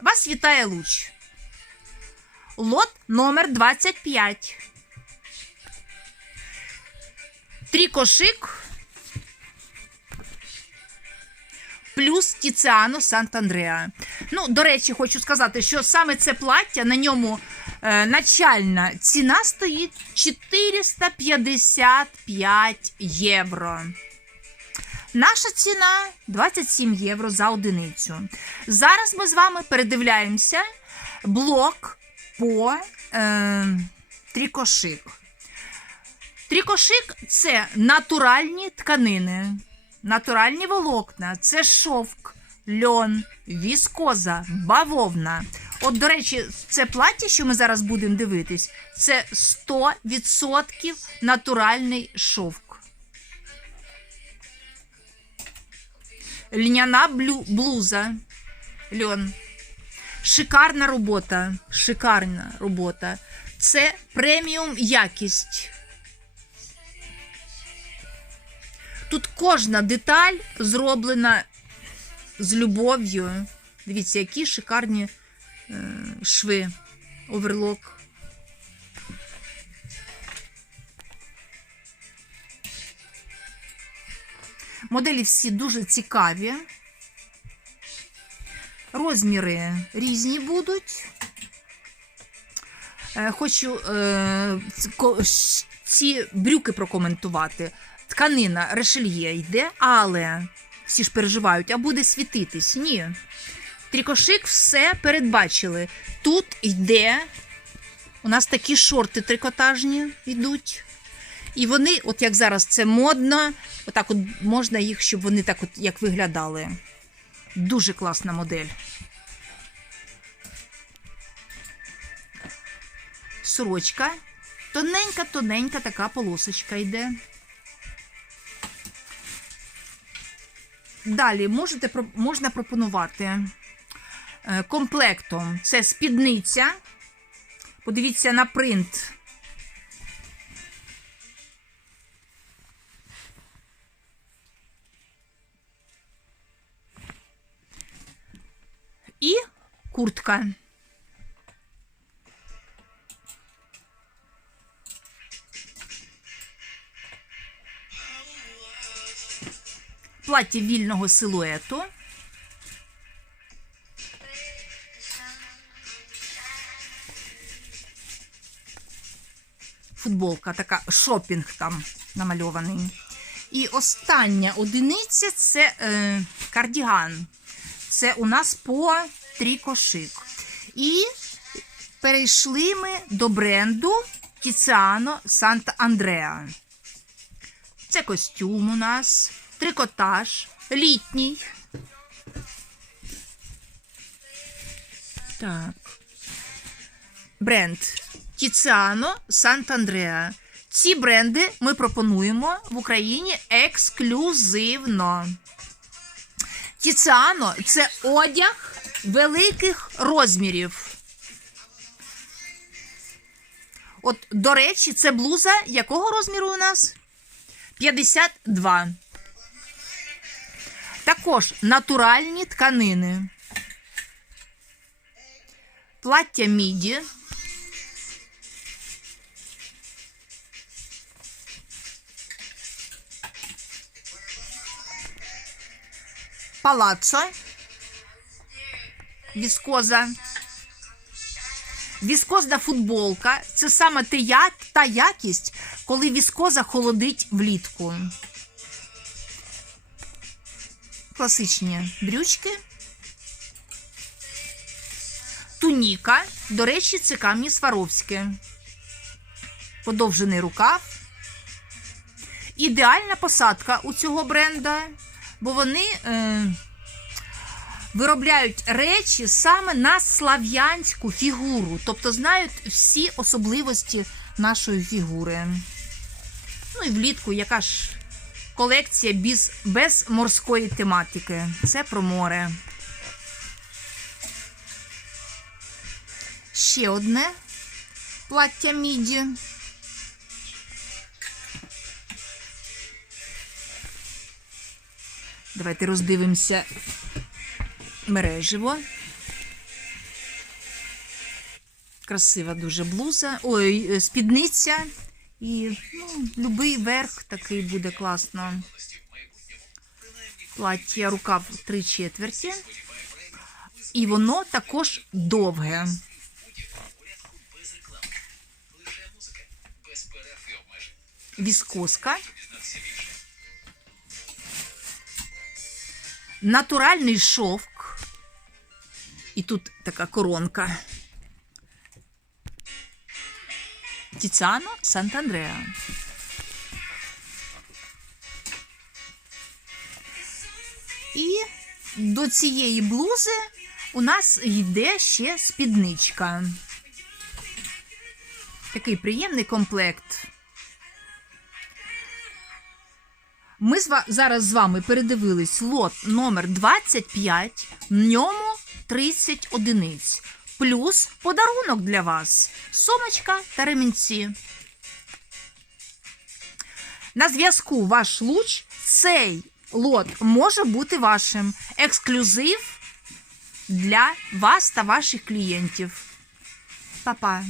Вас вітає луч. Лот номер 25. Трікошик плюс Тіціано Сант-Андреа. Ну, до речі, хочу сказати, що саме це плаття на ньому е, начальна ціна стоїть 455 євро. Наша ціна 27 євро за одиницю. Зараз ми з вами передивляємося блок по е, трікошик. Трікошик це натуральні тканини, натуральні волокна, це шовк, льон, віскоза, бавовна. От, до речі, це плаття, що ми зараз будемо дивитись, це 100% натуральний шовк. Льняна блуза. Льон. Шикарна робота. Шикарна робота. Це преміум якість. Тут кожна деталь зроблена з любов'ю. Дивіться, які шикарні е, шви. Оверлок. Моделі всі дуже цікаві. Розміри різні будуть. Е, Хочу е, ці брюки прокоментувати. Тканина решельє йде, але всі ж переживають, а буде світитись. Ні. Трікошик все передбачили. Тут йде. У нас такі шорти трикотажні йдуть. І вони, от як зараз це модно, отак от можна їх, щоб вони так от як виглядали. Дуже класна модель. Сорочка. Тоненька-тоненька така полосочка йде. Далі можете, можна пропонувати е, комплектом. Це спідниця. Подивіться на принт. І куртка. Плаття вільного силуету. Футболка, така шопінг там намальований. І остання одиниця це е, кардіган. Це у нас по трікошик. І перейшли ми до бренду Тіціано Санта Андреа. Це костюм у нас, трикотаж, літній. Так. Бренд Тіціано Санта Андреа. Ці бренди ми пропонуємо в Україні ексклюзивно. Тіціано це одяг великих розмірів. От, до речі, це блуза якого розміру у нас? 52. Також натуральні тканини. Плаття міді. Палаццо. Віскоза. Віскозна футболка це саме та якість, коли віскоза холодить влітку. Класичні брючки. Туніка. До речі, це камні Сваровське. Подовжений рукав. Ідеальна посадка у цього бренда, бо вони е, виробляють речі саме на слав'янську фігуру, тобто знають всі особливості нашої фігури. Ну і влітку, яка ж колекція без, без морської тематики. Це про море. Ще одне плаття міді. Давайте роздивимося мереживо. Красива дуже блуза. Ой, е, спідниця. І ну, любий верх такий буде класно. Плаття, рукав три четверті. І воно також довге. Віскоска. Натуральний шовк. І тут така коронка. Тіцано Сантандреа. І до цієї блузи у нас йде ще спідничка. Такий приємний комплект. Ми зараз з вами передивились лот номер 25, в ньому 30 одиниць. Плюс подарунок для вас сумочка та ремінці. На зв'язку ваш луч. Цей лот може бути вашим. Ексклюзив для вас та ваших клієнтів. Па-па.